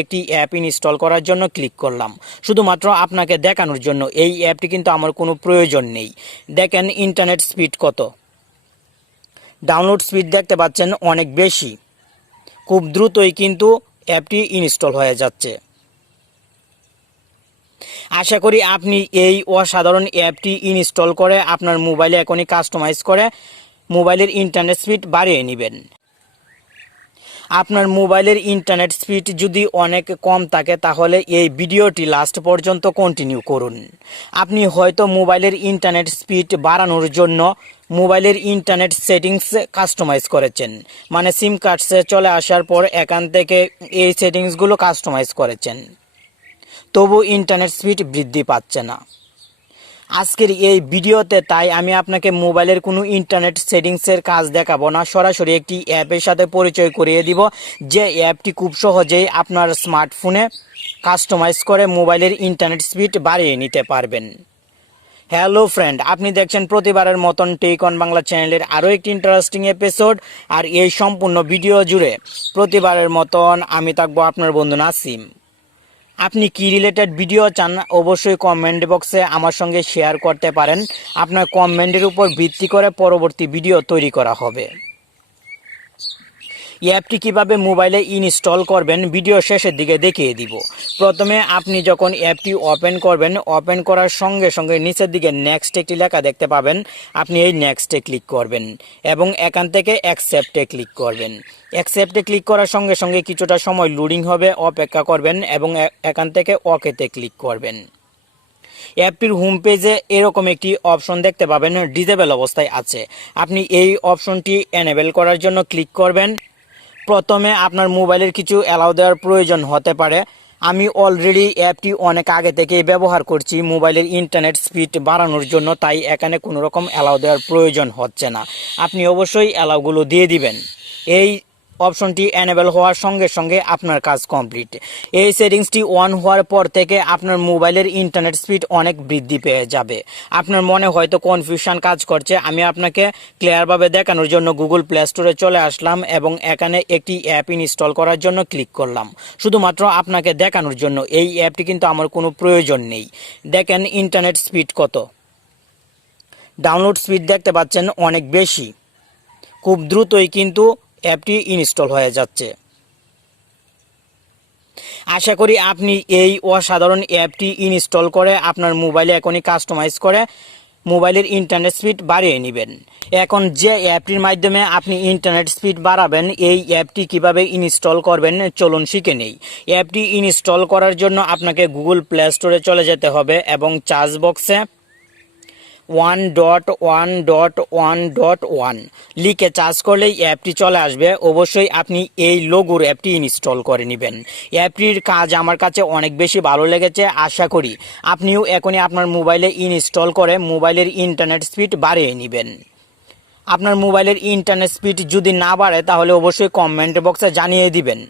একটি app install করার জন্য ক্লিক করলাম শুধুমাত্র আপনাকে দেখানোর জন্য। এই অ্যাপটি কিন্তু আমার কোনো প্রয়োজন নেই। দেখেন ইন্টারনেট স্পিড কত, ডাউনলোড স্পিড দেখতে পাচ্ছেন অনেক বেশি। খুব দ্রুতই কিন্তু অ্যাপটি ইনস্টল হয়ে যাচ্ছে। আশা করি আপনি এই অসাধারণ অ্যাপটি ইনস্টল করে আপনার মোবাইলে এখনই কাস্টমাইজ করে মোবাইলের ইন্টারনেট স্পিড বাড়িয়ে নেবেন। আপনার মোবাইলের ইন্টারনেট স্পিড যদি অনেক কম থাকে তাহলে এই ভিডিওটি লাস্ট পর্যন্ত কন্টিনিউ করুন। আপনি হয়তো মোবাইলের ইন্টারনেট স্পিড বাড়ানোর জন্য মোবাইলের ইন্টারনেট সেটিংস কাস্টমাইজ করেছেন, মানে সিম কার্ডসে চলে আসার পর এখান থেকে এই সেটিংসগুলো কাস্টমাইজ করেছেন, তবু ইন্টারনেট স্পিড বৃদ্ধি পাচ্ছে না। আজকের এই ভিডিওতে তাই আমি আপনাকে মোবাইলের কোনো ইন্টারনেট সেটিংসের কাজ দেখাবো না, সরাসরি একটি অ্যাপের সাথে পরিচয় করিয়ে দিব, যে অ্যাপটি খুব সহজেই আপনার স্মার্টফোনে কাস্টমাইজ করে মোবাইলের ইন্টারনেট স্পিড বাড়িয়ে নিতে পারবেন। হ্যালো ফ্রেন্ড, আপনি দেখছেন প্রতিবারের মতন টেক অন বাংলা চ্যানেলের আরও একটি ইন্টারেস্টিং এপিসোড। আর এই সম্পূর্ণ ভিডিও জুড়ে প্রতিবারের মতন আমি থাকবো আপনার বন্ধু নাসিম। আপনি কি রিলেটেড ভিডিও চান অবশ্যই কমেন্ট বক্সে আমার সঙ্গে শেয়ার করতে পারেন। আপনার কমেন্টের উপর ভিত্তি করে পরবর্তী ভিডিও তৈরি করা হবে। অ্যাপটি কিভাবে মোবাইলে ইনস্টল করবেন ভিডিও শেষের দিকে দেখিয়ে দিব। প্রথমে আপনি যখন অ্যাপটি ওপেন করবেন, ওপেন করার সঙ্গে সঙ্গে নিচের দিকে নেক্সট একটি লেখা দেখতে পাবেন। আপনি এই নেক্সটে ক্লিক করবেন এবং এখান থেকে অ্যাকসেপ্টে ক্লিক করবেন। অ্যাকসেপ্টে ক্লিক করার সঙ্গে সঙ্গে কিছুটা সময় লোডিং হবে, অপেক্ষা করবেন এবং এখান থেকে ওকেতে ক্লিক করবেন। অ্যাপটির হোম পেজে এরকম একটি অপশন দেখতে পাবেন, ডিসেবল অবস্থায় আছে। আপনি এই অপশনটি এনেবল করার জন্য ক্লিক করবেন। প্রথমে আপনার মোবাইলের কিছু অ্যালাউ দেওয়ার প্রয়োজন হতে পারে। আমি অলরেডি অ্যাপটি অনেক আগে থেকেই ব্যবহার করছি মোবাইলের ইন্টারনেট স্পিড বাড়ানোর জন্য, তাই এখানে কোনো রকম অ্যালাউ দেওয়ার প্রয়োজন হচ্ছে না। আপনি অবশ্যই অ্যালাউগুলো দিয়ে দিবেন। এই অপশনটি এনেবল হওয়ার সঙ্গে সঙ্গে আপনার কাজ কমপ্লিট। এই সেটিংসটি অন হওয়ার পর থেকে আপনার মোবাইলের ইন্টারনেট স্পিড অনেক বৃদ্ধি পেয়ে যাবে। আপনার মনে হয়তো কনফিউশন কাজ করছে, আমি আপনাকে ক্লিয়ারভাবে দেখানোর জন্য গুগল প্লে স্টোরে চলে আসলাম এবং এখানে একটি অ্যাপ ইনস্টল করার জন্য ক্লিক করলাম শুধুমাত্র আপনাকে দেখানোর জন্য। এই অ্যাপটি কিন্তু আমার কোনো প্রয়োজন নেই। দেখেন ইন্টারনেট স্পিড কত, ডাউনলোড স্পিড দেখতে পাচ্ছেন অনেক বেশি। খুব দ্রুতই কিন্তু অ্যাপটি ইনস্টল হয়ে যাচ্ছে। আশা করি আপনি এই অসাধারণ অ্যাপটি ইনস্টল করে আপনার মোবাইলে এখনই কাস্টমাইজ করে মোবাইলের ইন্টারনেট স্পিড বাড়িয়ে নেবেন। এখন যে অ্যাপটির মাধ্যমে আপনি ইন্টারনেট স্পিড বাড়াবেন, এই অ্যাপটি কিভাবে ইনস্টল করবেন চলুন শিখে নেই। অ্যাপটি ইনস্টল করার জন্য আপনাকে গুগল প্লে স্টোরে চলে যেতে হবে এবং সার্চ বক্সে 1.1.1.1 লিখে সার্চ করলেই অ্যাপটি চলে আসবে। অবশ্যই আপনি এই লোগোর অ্যাপটি ইনস্টল করে নেবেন। অ্যাপটির কাজ আমার কাছে অনেক বেশি ভালো লেগেছে। আশা করি আপনিও এখনই আপনার মোবাইলে ইনস্টল করে মোবাইলের ইন্টারনেট স্পিড বাড়িয়ে নেবেন। আপনার মোবাইলের ইন্টারনেট স্পিড যদি না বাড়ে তাহলে অবশ্যই কমেন্ট বক্সে জানিয়ে দিবেন।